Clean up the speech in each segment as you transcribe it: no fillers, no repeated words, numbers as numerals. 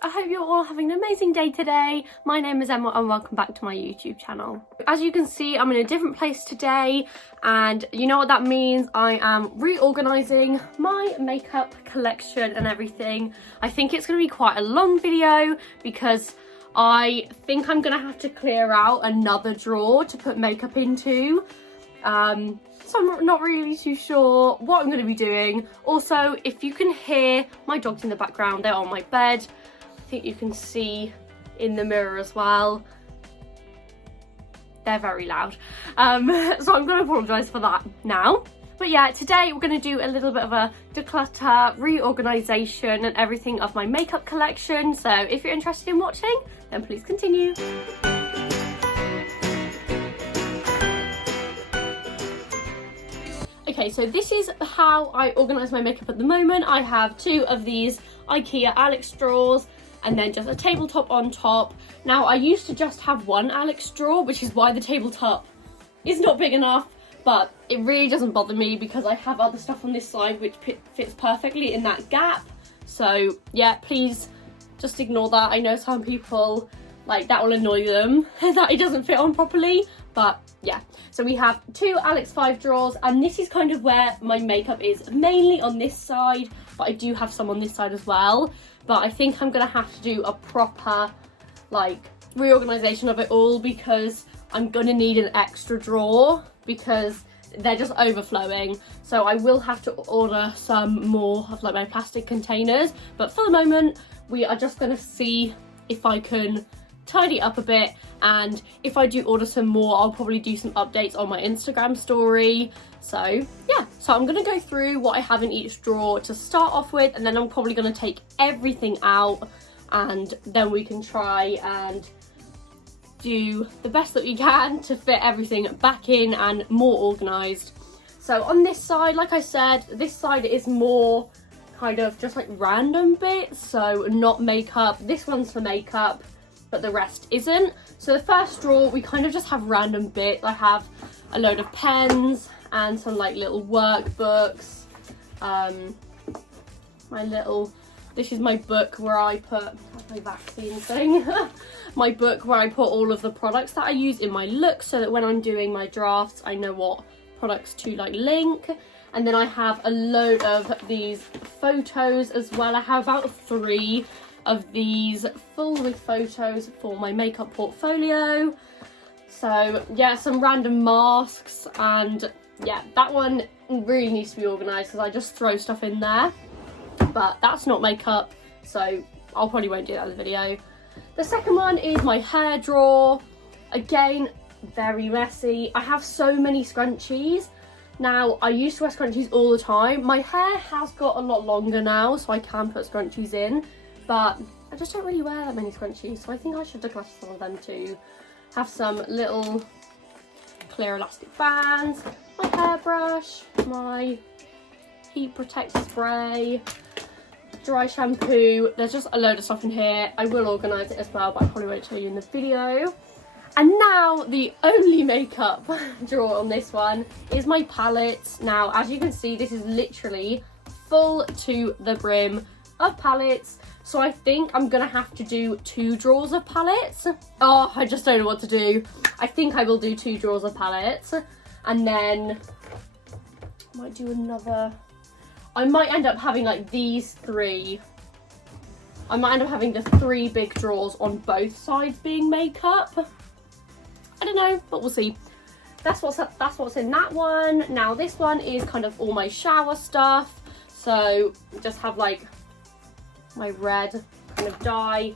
I hope you're all having an amazing day today. My name is Emma and welcome back to my YouTube channel. As you can see, I'm in a different place today, and you know what that means. I am reorganising my makeup collection and everything. I think it's going to be quite a long video because I think I'm going to have to clear out another drawer to put makeup into. So I'm not really too sure what I'm going to be doing. Also, if you can hear my dogs in the background, they're on my bed. I think you can see in the mirror as well. They're very loud. So I'm going to apologise for that now. But yeah, today we're going to do a little bit of a declutter, reorganisation and everything of my makeup collection. So if you're interested in watching, then please continue. Okay, so this is how I organise my makeup at the moment. I have two of these ACRYLIC drawers and then just a tabletop on top. Now, I used to just have one ACRYLIC drawer, which is why the tabletop is not big enough, but it really doesn't bother me because I have other stuff on this side which fits perfectly in that gap. So yeah, please just ignore that. I know some people, like, that will annoy them that it doesn't fit on properly, but yeah. So we have two ACRYLIC 5 drawers, and this is kind of where my makeup is, mainly on this side, but I do have some on this side as well. But I think I'm gonna have to do a proper, like, reorganisation of it all because I'm gonna need an extra drawer because they're just overflowing. So I will have to order some more of, like, my plastic containers. But for the moment, we are just gonna see if I can tidy up a bit, and if I do order some more, I'll probably do some updates on my Instagram story. So yeah, so I'm gonna go through what I have in each drawer to start off with, and then I'm probably gonna take everything out, and then we can try and do the best that we can to fit everything back in and more organised. So on this side, like I said, this side is more kind of just like random bits, so not makeup. This one's for makeup, but the rest isn't. So the first drawer, we kind of just have random bits. I have a load of pens and some like little workbooks. This is my book where I put my vaccine thing. My book where I put all of the products that I use in my look, so that when I'm doing my drafts, I know what products to like link. And then I have a load of these photos as well. I have about 3 of these full with photos for my makeup portfolio. So yeah, some random masks, and yeah, that one really needs to be organised because I just throw stuff in there, but that's not makeup, so I'll probably won't do that in the video. The second one is my hair drawer. Again, very messy. I have so many scrunchies. Now, I used to wear scrunchies all the time. My hair has got a lot longer now, so I can put scrunchies in, but I just don't really wear that many scrunchies, so I think I should declutter some of them too. Have some little clear elastic bands, my hairbrush, my heat protect spray, dry shampoo. There's just a load of stuff in here. I will organise it as well, but I probably won't show you in the video. And now the only makeup drawer on this one is my palettes. Now, as you can see, this is literally full to the brim of palettes. So I think I'm gonna have to do 2 drawers of palettes. Oh, I just don't know what to do. I think I will do 2 drawers of palettes, and then I might do another. I might end up having like these 3. I might end up having the 3 big drawers on both sides being makeup. I don't know, but we'll see. That's what's in that one. Now this one is kind of all my shower stuff. So just have like my red kind of dye,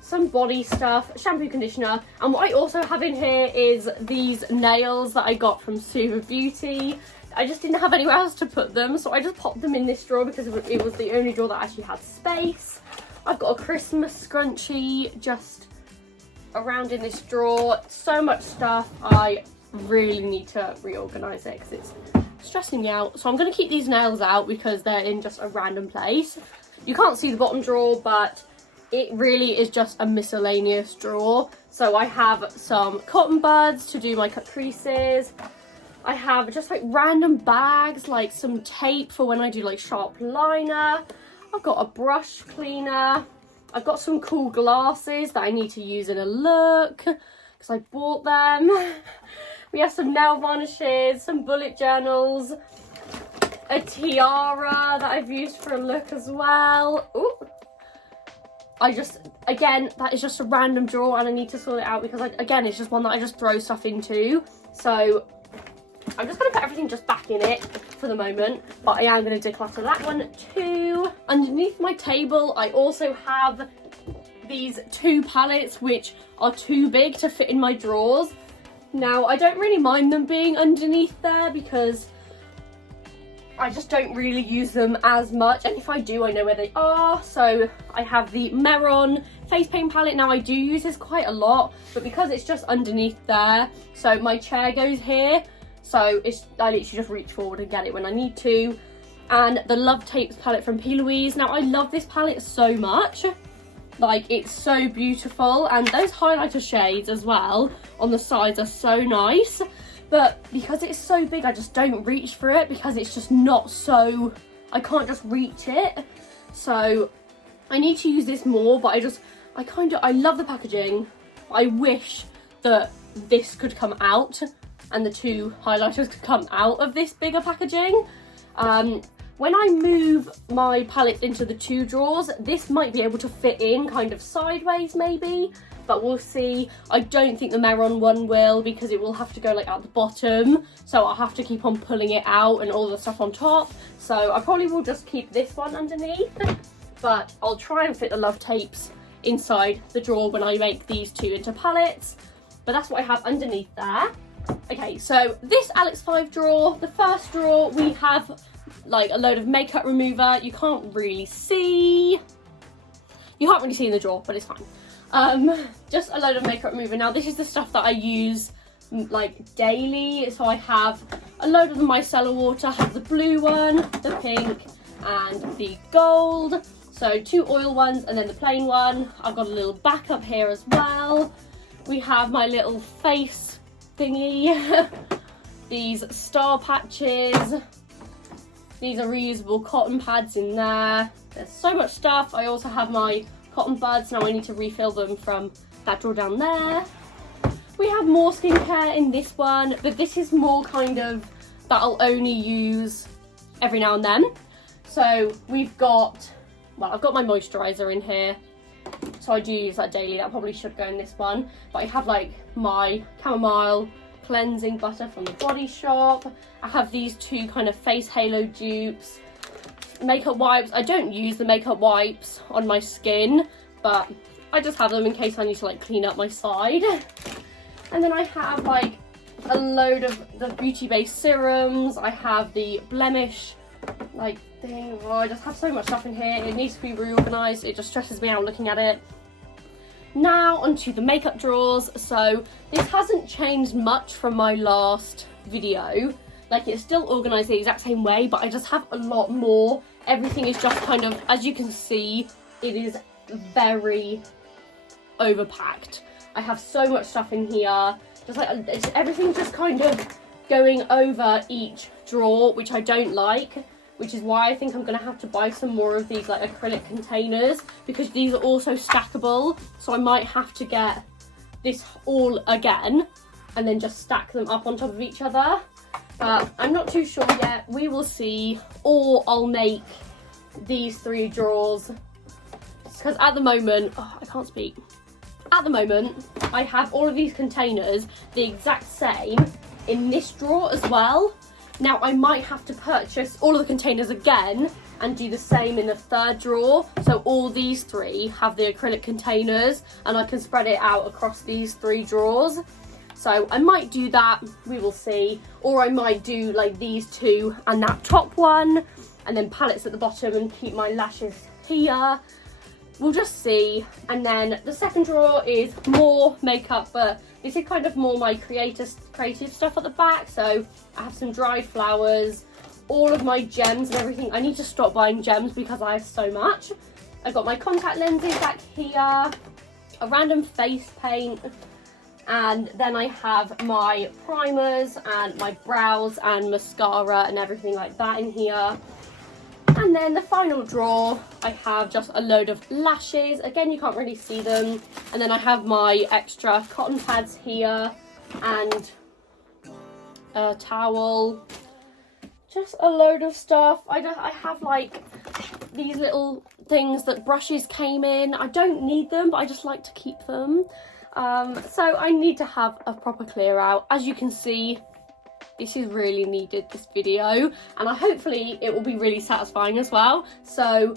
some body stuff, shampoo, conditioner, and what I also have in here is these nails that I got from Super Beauty. I just didn't have anywhere else to put them, so I just popped them in this drawer because it was the only drawer that actually had space. I've got a Christmas scrunchie just around in this drawer. So much stuff. I really need to reorganise it because it's stressing me out. So I'm going to keep these nails out because they're in just a random place. You can't see the bottom drawer, but it really is just a miscellaneous drawer. So I have some cotton buds to do my cut creases. I have just like random bags, like some tape for when I do like sharp liner. I've got a brush cleaner. I've got some cool glasses that I need to use in a look because I bought them. We have some nail varnishes, some bullet journals, a tiara that I've used for a look as well. Ooh. Again, that is just a random drawer and I need to sort it out because, again, it's just one that I just throw stuff into. So I'm just going to put everything just back in it for the moment, but I am going to declutter that one too. Underneath my table, I also have these 2 palettes which are too big to fit in my drawers. Now, I don't really mind them being underneath there because I just don't really use them as much, and if I do, I know where they are. So I have the Meron face paint palette. Now, I do use this quite a lot, but because it's just underneath there, so my chair goes here, so I literally just reach forward and get it when I need to. And the Love Tapes palette from P. Louise. Now, I love this palette so much. Like, it's so beautiful, and those highlighter shades as well on the sides are so nice. But because it's so big, I just don't reach for it because it's just not so, I can't just reach it. So I need to use this more, but I love the packaging. I wish that this could come out and the 2 highlighters could come out of this bigger packaging. When I move my palettes into the 2 drawers, this might be able to fit in kind of sideways maybe, but we'll see. I don't think the Meron one will because it will have to go like at the bottom, so I'll have to keep on pulling it out and all the stuff on top. So I probably will just keep this one underneath, but I'll try and fit the Love Tapes inside the drawer when I make these 2 into palettes. But that's what I have underneath there. Okay, so this Alex 5 drawer, the first drawer, we have like a load of makeup remover. You can't really see in the drawer, but it's fine. Just a load of makeup remover. Now, this is the stuff that I use like daily. So I have a load of the micellar water. I have the blue one, the pink, and the gold. So 2 oil ones and then the plain one. I've got a little backup here as well. We have my little face thingy. These star patches. These are reusable cotton pads in there. There's so much stuff. I also have my cotton buds. Now I need to refill them from that drawer down there. We have more skincare in this one, but this is more kind of that I'll only use every now and then. So we've got, well, I've got my moisturiser in here. So I do use that daily. That probably should go in this one. But I have like my chamomile cleansing butter from the Body Shop. I have these 2 kind of face halo dupes. Makeup wipes. I don't use the makeup wipes on my skin, but I just have them in case I need to like clean up my side. And then I have like a load of the beauty based serums. I have the blemish like thing. Oh, I just have so much stuff in here. It needs to be reorganized. It just stresses me out looking at it. Now onto the makeup drawers. So this hasn't changed much from my last video. Like, it's still organised the exact same way, but I just have a lot more. Everything is just kind of, as you can see, it is very overpacked. I have so much stuff in here. Just like, everything's just kind of going over each drawer, which I don't like, which is why I think I'm going to have to buy some more of these like acrylic containers, because these are also stackable. So I might have to get this all again and then just stack them up on top of each other. But I'm not too sure yet. We will see. Or I'll make these 3 drawers. Because at the moment, I can't speak. At the moment, I have all of these containers the exact same in this drawer as well. Now, I might have to purchase all of the containers again and do the same in the 3rd drawer. So all these 3 have the acrylic containers and I can spread it out across these 3 drawers. So I might do that, we will see. Or I might do like these 2 and that top one, and then palettes at the bottom and keep my lashes here. We'll just see. And then the 2nd drawer is more makeup, but this is kind of more my creative stuff at the back. So I have some dried flowers, all of my gems and everything. I need to stop buying gems because I have so much. I've got my contact lenses back here, a random face paint, and then I have my primers and my brows and mascara and everything like that in here. And And then the final drawer, I have just a load of lashes. Again, you can't really see them. And then I have my extra cotton pads here and a towel. Just a load of stuff. I have like these little things that brushes came in. I don't need them, but I just like to keep them. So I need to have a proper clear out. As you can see, this is really needed, this video, and hopefully it will be really satisfying as well. So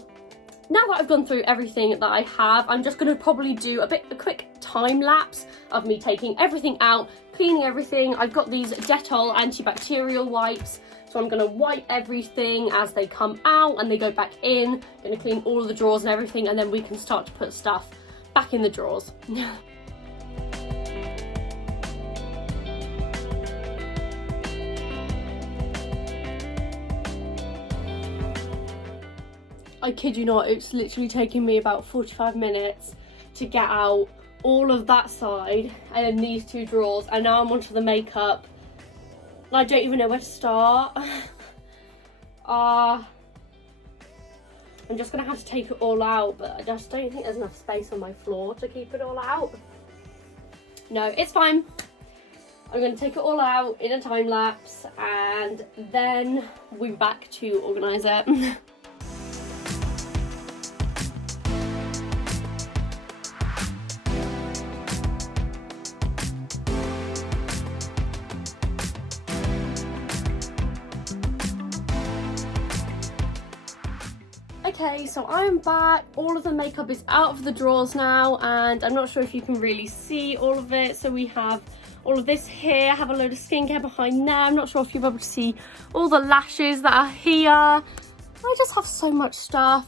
now that I've gone through everything that I have, I'm just going to probably do a quick time lapse of me taking everything out, cleaning everything. I've got these Dettol antibacterial wipes, so I'm going to wipe everything as they come out and they go back in. I'm going to clean all of the drawers and everything, and then we can start to put stuff back in the drawers. I kid you not, it's literally taking me about 45 minutes to get out all of that side and then these two drawers, and now I'm onto the makeup. I don't even know where to start. I'm just gonna have to take it all out, but I just don't think there's enough space on my floor to keep it all out. No, it's fine. I'm going to take it all out in a time lapse and then we'll be back to organise it. Okay, so I'm back. All of the makeup is out of the drawers now, and I'm not sure if you can really see all of it. So we have all of this here. I have a load of skincare behind there. I'm not sure if you're able to see all the lashes that are here. I just have so much stuff.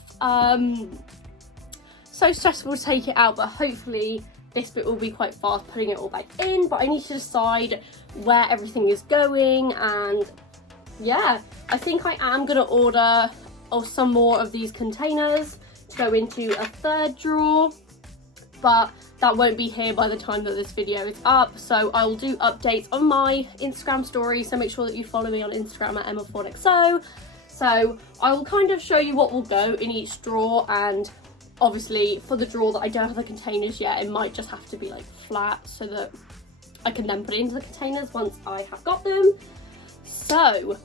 So stressful to take it out, but hopefully this bit will be quite fast putting it all back in. But I need to decide where everything is going, and yeah, I think I am going to order some more of these containers to go into a third drawer, but that won't be here by the time that this video is up. So I will do updates on my Instagram story, so make sure that you follow me on Instagram at EmmaFordXO. So I will kind of show you what will go in each drawer, and obviously for the drawer that I don't have the containers yet, it might just have to be like flat so that I can then put it into the containers once I have got them. So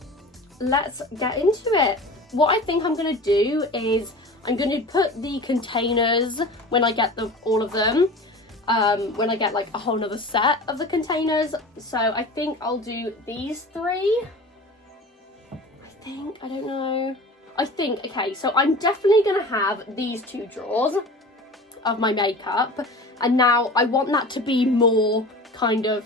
let's get into it. What I think I'm going to do is I'm going to put the containers when I get all of them, when I get like a whole nother set of the containers. So I think I'll do these three. I don't know. Okay, so I'm definitely going to have these two drawers of my makeup. And now I want that to be more kind of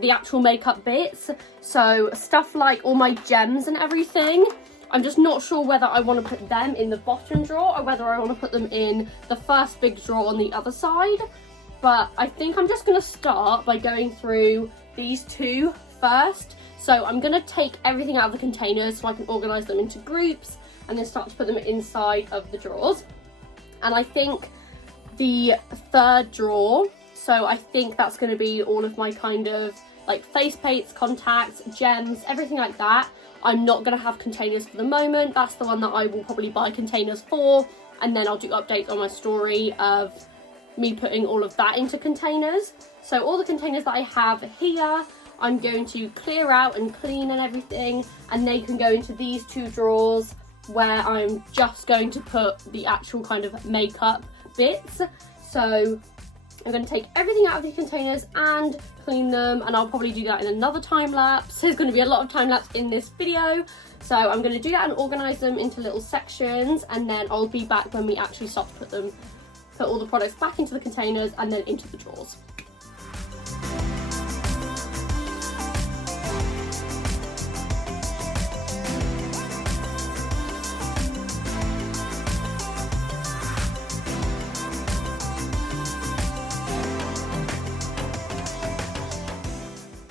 the actual makeup bits. So stuff like all my gems and everything. I'm just not sure whether I want to put them in the bottom drawer or whether I want to put them in the first big drawer on the other side. But I think I'm just going to start by going through these two first. So I'm going to take everything out of the containers so I can organise them into groups and then start to put them inside of the drawers. And I think the third drawer, so I think that's going to be all of my kind of like face paints, contacts, gems, everything like that. I'm not going to have containers for the moment. That's the one that I will probably buy containers for, and then I'll do updates on my story of me putting all of that into containers. So all the containers that I have here, I'm going to clear out and clean and everything, and they can go into these two drawers where I'm just going to put the actual kind of makeup bits. So I'm going to take everything out of the containers and clean them, and I'll probably do that in another time lapse. There's going to be a lot of time lapse in this video, so I'm going to do that and organise them into little sections, and then I'll be back when we actually start to put all the products back into the containers and then into the drawers.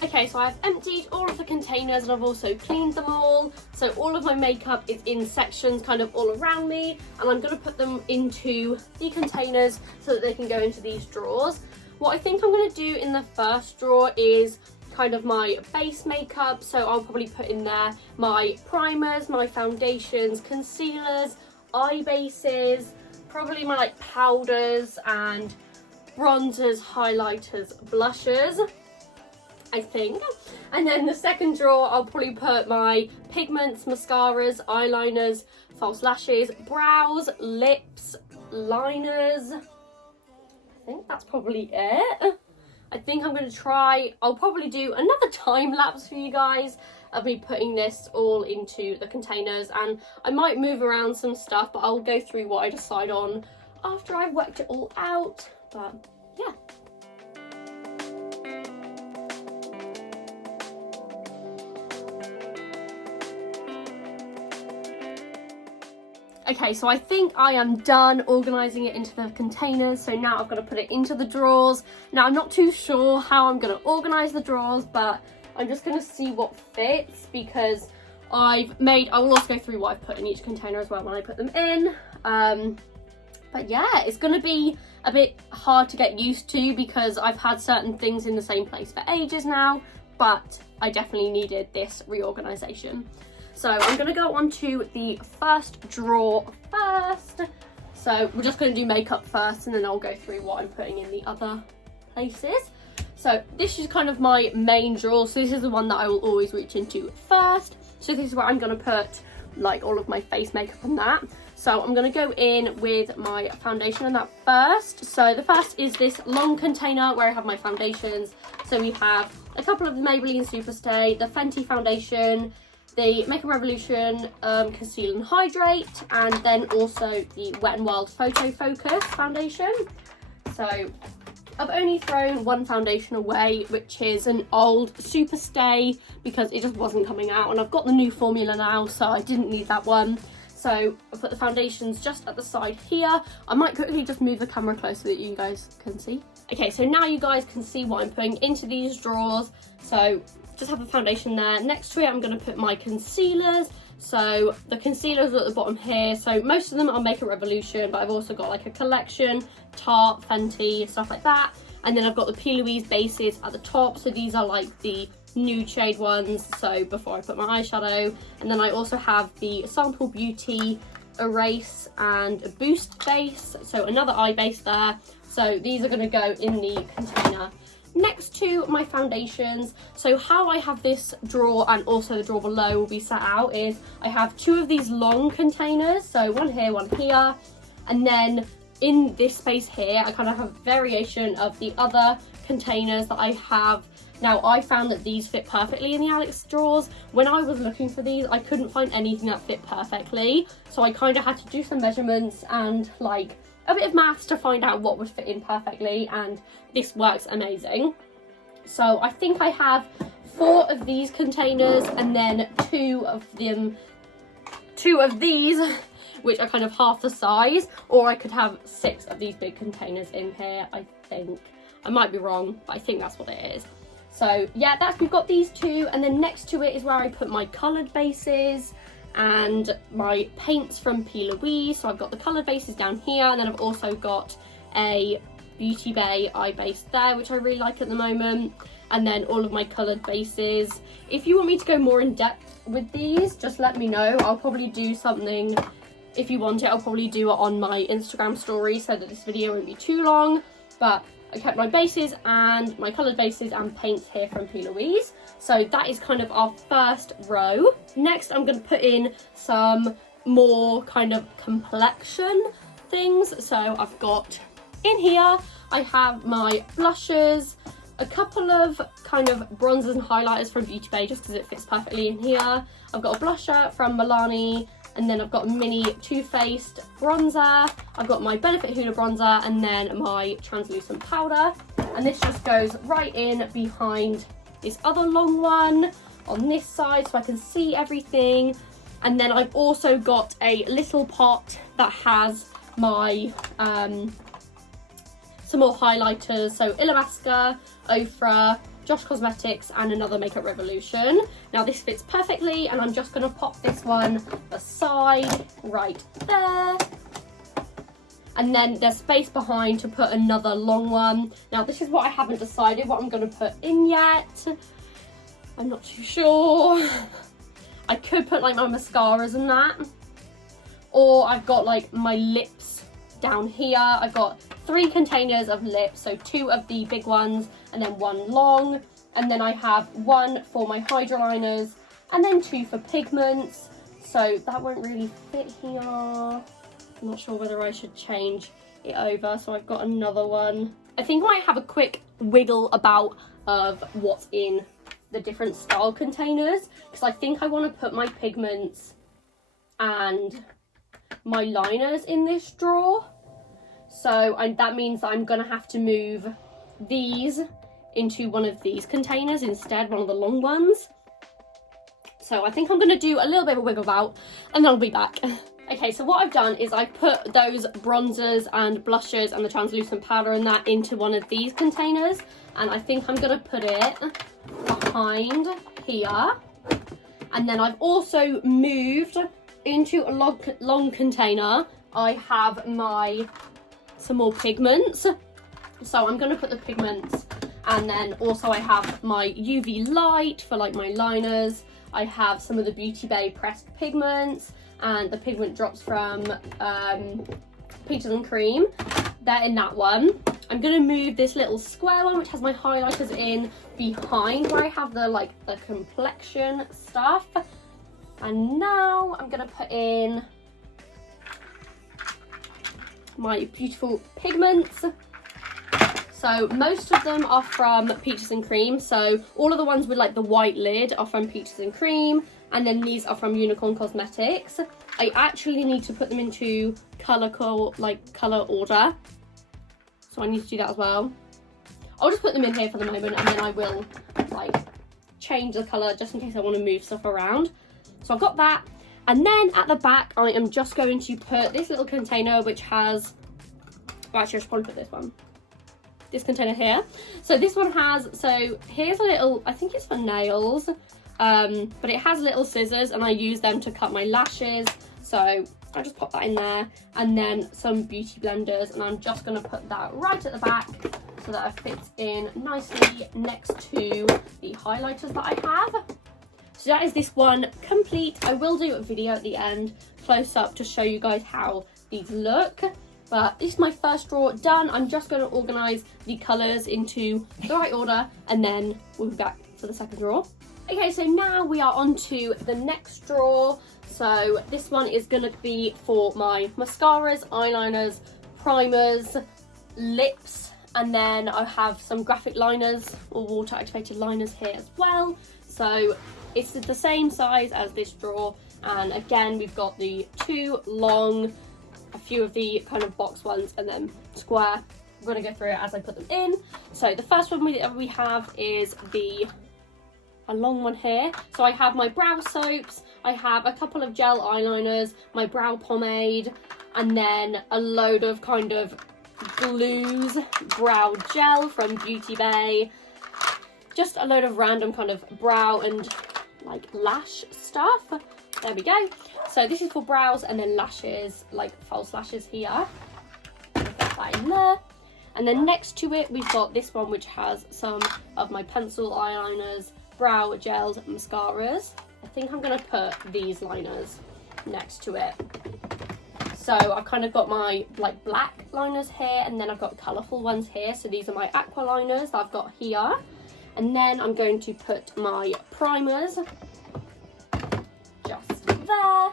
Okay, so I've emptied all of the containers and I've also cleaned them all. So all of my makeup is in sections kind of all around me, and I'm going to put them into the containers so that they can go into these drawers. What I think I'm going to do in the first drawer is kind of my base makeup, so I'll probably put in there my primers, my foundations, concealers, eye bases, probably my like powders and bronzers, highlighters, blushes, I think. And then the second drawer, I'll probably put my pigments, mascaras, eyeliners, false lashes, brows, lips, liners. I think that's probably it. I think I'm going to try, I'll probably do another time lapse for you guys of me putting this all into the containers, and I might move around some stuff, but I'll go through what I decide on after I've worked it all out. But yeah. Okay, so I think I am done organising it into the containers, so now I've got to put it into the drawers. Now I'm not too sure how I'm going to organise the drawers, but I'm just going to see what fits, because I will also go through what I've put in each container as well when I put them in. But yeah, it's going to be a bit hard to get used to because I've had certain things in the same place for ages now, but I definitely needed this reorganisation. So I'm going to go on to the first drawer first. So we're just going to do makeup first, and then I'll go through what I'm putting in the other places. So this is kind of my main drawer. So this is the one that I will always reach into first. So this is where I'm going to put like all of my face makeup and that. So I'm going to go in with my foundation and that first. So the first is this long container where I have my foundations. So we have a couple of the Maybelline Superstay, the Fenty foundation, the Makeup Revolution Conceal and Hydrate, and then also the Wet n Wild Photo Focus foundation. So I've only thrown one foundation away, which is an old Superstay because it just wasn't coming out, and I've got the new formula now, so I didn't need that one. So I put the foundations just at the side here. I might quickly just move the camera close so that you guys can see. Okay, so now you guys can see what I'm putting into these drawers. So just have the foundation there. Next to it, I'm going to put my concealers. So the concealers are at the bottom here. So most of them are Makeup Revolution, but I've also got like a collection, Tarte, Fenty, stuff like that. And then I've got the P. Louise bases at the top. So these are like the nude shade ones, so before I put my eyeshadow. And then I also have the Sample Beauty Erase and a Boost base, so another eye base there. So these are going to go in the container next to my foundations. So how I have this drawer and also the drawer below will be set out is I have two of these long containers, so one here, and then in this space here I kind of have a variation of the other containers that I have. Now I found that these fit perfectly in the Alex drawers. When I was looking for these, I couldn't find anything that fit perfectly, so I kind of had to do some measurements and like a bit of maths to find out what would fit in perfectly, and this works amazing. So I think I have 4 of these containers and then 2 of these which are kind of half the size, or I could have 6 of these big containers in here. I think I might be wrong, but I think that's what it is. So yeah, we've got these 2, and then next to it is where I put my coloured bases and my paints from P. Louise. So I've got the coloured bases down here, and then I've also got a Beauty Bay eye base there, which I really like at the moment, and then all of my coloured bases. If you want me to go more in depth with these, just let me know. I'll probably do something, if you want it, I'll probably do it on my Instagram story so that this video won't be too long. But I kept my bases and my coloured bases and paints here from P. Louise. So that is kind of our first row. Next, I'm going to put in some more kind of complexion things. So I've got in here, I have my blushes, a couple of kind of bronzers and highlighters from Beauty Bay just because it fits perfectly in here. I've got a blusher from Milani, and then I've got a mini Too Faced bronzer. I've got my Benefit Huda bronzer, and then my translucent powder. And this just goes right in behind this other long one on this side so I can see everything. And then I've also got a little pot that has my some more highlighters, so Illamasqua, Ofra, Josh Cosmetics, and another Makeup Revolution. Now this fits perfectly, and I'm just going to pop this one aside right there. And then there's space behind to put another long one. Now this is what I haven't decided what I'm going to put in yet. I'm not too sure. I could put like my mascaras and that. Or I've got like my lips down here. I've got 3 containers of lips, so 2 of the big ones and then 1 long. And then I have 1 for my hydroliners and then 2 for pigments. So that won't really fit here. I'm not sure whether I should change it over. So I've got another one. I think I might have a quick wiggle about of what's in the different style containers, because I think I want to put my pigments and my liners in this drawer. So that means that I'm going to have to move these into one of these containers instead, one of the long ones. So I think I'm going to do a little bit of a wiggle about and then I'll be back. Okay, so what I've done is I put those bronzers and blushes and the translucent powder and that into one of these containers, and I think I'm going to put it behind here. And then I've also moved into a long container. I have some more pigments, so I'm going to put the pigments, and then also I have my UV light for like my liners. I have some of the Beauty Bay pressed pigments and the pigment drops from Peaches and Cream. They're in that one. I'm going to move this little square one which has my highlighters in behind where I have the complexion stuff. And now I'm going to put in my beautiful pigments. So most of them are from Peaches and Cream. So all of the ones with like the white lid are from Peaches and Cream. And then these are from Unicorn Cosmetics. I actually need to put them into colour order. So I need to do that as well. I'll just put them in here for the moment, and then I will like change the colour just in case I want to move stuff around. So I've got that. And then at the back, I am just going to put this little container which has, well, actually I should probably put this one. This container here. So this one has, so here's a little, I think it's for nails, but it has little scissors and I use them to cut my lashes. So I just pop that in there, and then some beauty blenders, and I'm just going to put that right at the back so that it fits in nicely next to the highlighters that I have. So that is this one complete. I will do a video at the end close up to show you guys how these look. But this is my first drawer done. I'm just going to organise the colours into the right order, and then we'll be back for the second drawer. Okay, so now we are on to the next drawer. So this one is going to be for my mascaras, eyeliners, primers, lips, and then I have some graphic liners or water activated liners here as well. So it's the same size as this drawer, and again we've got the 2 long, a few of the kind of box ones, and then square. I'm going to go through it as I put them in. So the first one we have is a long one here. So I have my brow soaps, I have a couple of gel eyeliners, my brow pomade, and then a load of kind of glues, brow gel from Beauty Bay, just a load of random kind of brow and like lash stuff. There we go. So this is for brows, and then lashes, like false lashes here. Get that in there. And then next to it, we've got this one, which has some of my pencil eyeliners, brow gels, mascaras. I think I'm going to put these liners next to it. So I've kind of got my like black liners here, and then I've got colourful ones here. So these are my aqua liners that I've got here. And then I'm going to put my primers just there.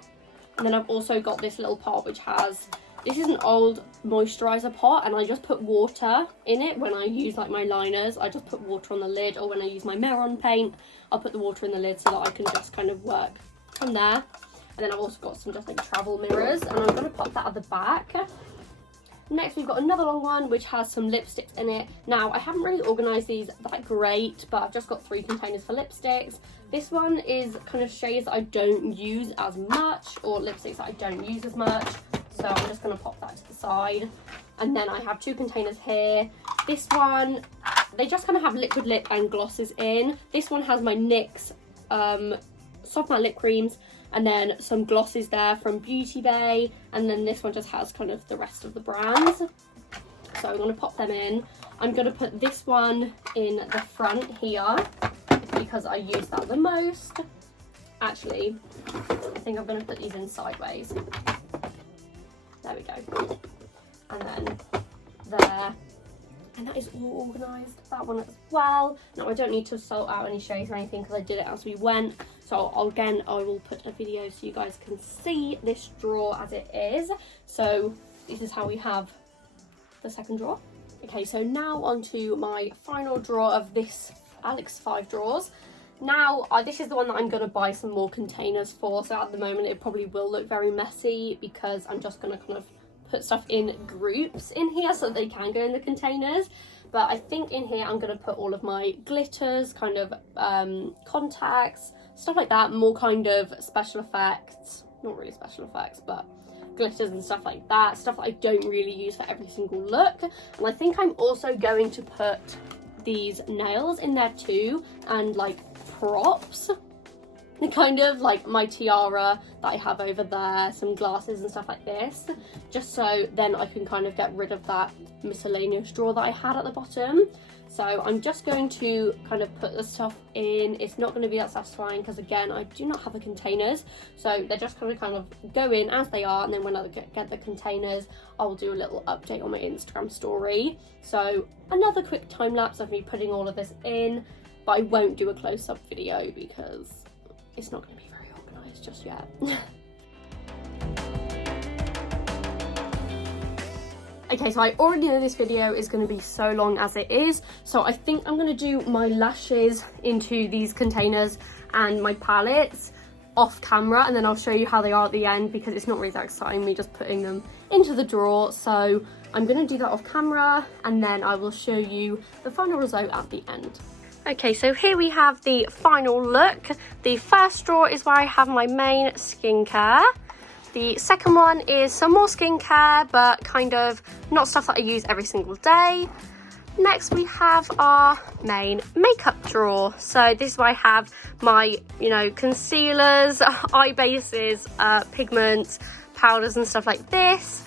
And then I've also got this little pot which has, this is an old moisturiser pot, and I just put water in it when I use like my liners. I just put water on the lid, or when I use my Meron paint, I'll put the water in the lid so that I can just kind of work from there. And then I've also got some just like travel mirrors, and I'm going to pop that at the back. Next we've got another long one which has some lipsticks in it. Now I haven't really organised these that great, but I've just got 3 containers for lipsticks. This one is kind of shades that I don't use as much, or lipsticks that I don't use as much. So I'm just going to pop that to the side. And then I have 2 containers here. This one, they just kind of have liquid lip and glosses in. This one has my NYX soft matte lip creams, and then some glosses there from Beauty Bay, and then this one just has kind of the rest of the brands. So I'm going to pop them in. I'm going to put this one in the front here, if you because I use that the most. Actually, I think I'm going to put these in sideways. There we go. And then there. And that is all organised, that one as well. Now I don't need to sort out any shades or anything because I did it as we went. So again, I will put a video so you guys can see this drawer as it is. So this is how we have the second drawer. Okay, so now onto my final drawer of this Alex 5 drawers. Now, this is the one that I'm going to buy some more containers for. So at the moment, it probably will look very messy because I'm just going to kind of put stuff in groups in here so that they can go in the containers. But I think in here I'm going to put all of my glitters, kind of contacts, stuff like that, more kind of special effects, not really special effects, but glitters and stuff like that, stuff that I don't really use for every single look. And I think I'm also going to put these nails in there too, and like props, kind of like my tiara that I have over there, some glasses and stuff like this, just so then I can kind of get rid of that miscellaneous drawer that I had at the bottom. So I'm just going to kind of put the stuff in. It's not going to be that satisfying because again, I do not have the containers, so they're just going to kind of go in as they are, and then when I get the containers, I'll do a little update on my Instagram story. So another quick time lapse of me putting all of this in, but I won't do a close-up video because it's not going to be very organised just yet. Okay, so I already know this video is going to be so long as it is, so I think I'm going to do my lashes into these containers and my palettes off camera, and then I'll show you how they are at the end because it's not really that exciting me just putting them into the drawer. So I'm going to do that off camera and then I will show you the final result at the end. Okay, so here we have the final look. The first drawer is where I have my main skincare. The second one is some more skincare, but kind of not stuff that I use every single day. Next, we have our main makeup drawer. So this is where I have my, concealers, eye bases, pigments, powders and stuff like this.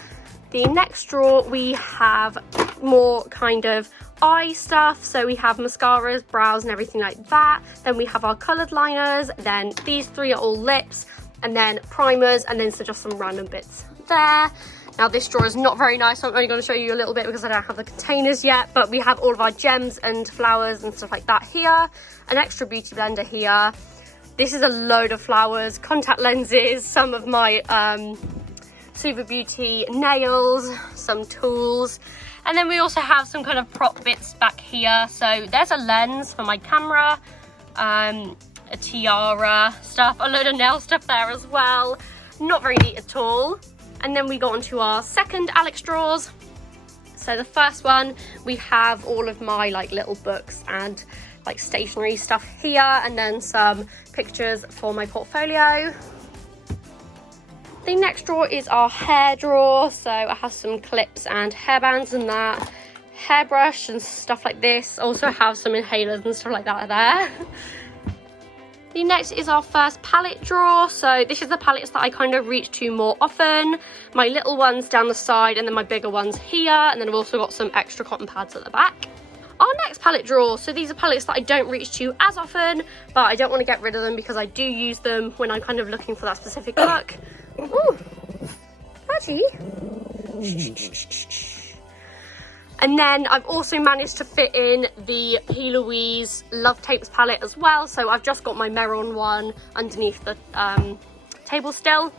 The next drawer, we have more kind of eye stuff. So we have mascaras, brows and everything like that. Then we have our coloured liners. Then these three are all lips, and then primers, and then so just some random bits there. Now this drawer is not very nice, so I'm only going to show you a little bit because I don't have the containers yet, but we have all of our gems and flowers and stuff like that here. An extra beauty blender here. This is a load of flowers, contact lenses, some of my Super Beauty nails, some tools, and then we also have some kind of prop bits back here. So there's a lens for my camera, a tiara stuff, a load of nail stuff there as well. Not very neat at all. And then we got onto our second Alex drawers. So the first one, we have all of my little books and stationery stuff here, and then some pictures for my portfolio. The next drawer is our hair drawer. So I have some clips and hairbands and that, hairbrush and stuff like this. Also have some inhalers and stuff like that there. The next is our first palette drawer. So this is the palettes that I kind of reach to more often. My little ones down the side and then my bigger ones here. And then I've also got some extra cotton pads at the back. Our next palette drawer. So these are palettes that I don't reach to as often, but I don't want to get rid of them because I do use them when I'm kind of looking for that specific look. Ooh, Reggie. And then I've also managed to fit in the P. Louise Love Tapes palette as well. So I've just got my Meron one underneath the table still.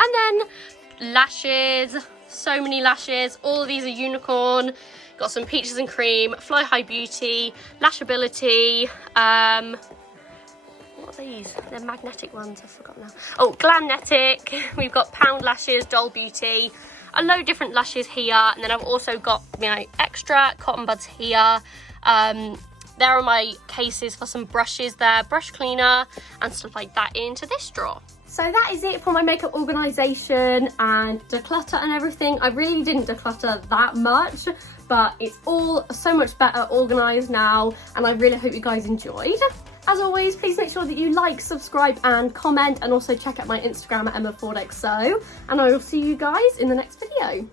And then lashes, so many lashes. All of these are unicorn. Got some Peaches and Cream, Fly High Beauty, Lashability. What are these? They're magnetic ones, I forgot now. Oh, Glamnetic. We've got Pound Lashes, Doll Beauty. A load of different lashes here, and then I've also got my extra cotton buds here. There are my cases for some brushes there, brush cleaner and stuff like that into this drawer. So that is it for my makeup organisation and declutter and everything. I really didn't declutter that much, but it's all so much better organised now, and I really hope you guys enjoyed. As always, please make sure that you like, subscribe and comment, and also check out my Instagram at EmmaFordXO, and I will see you guys in the next video.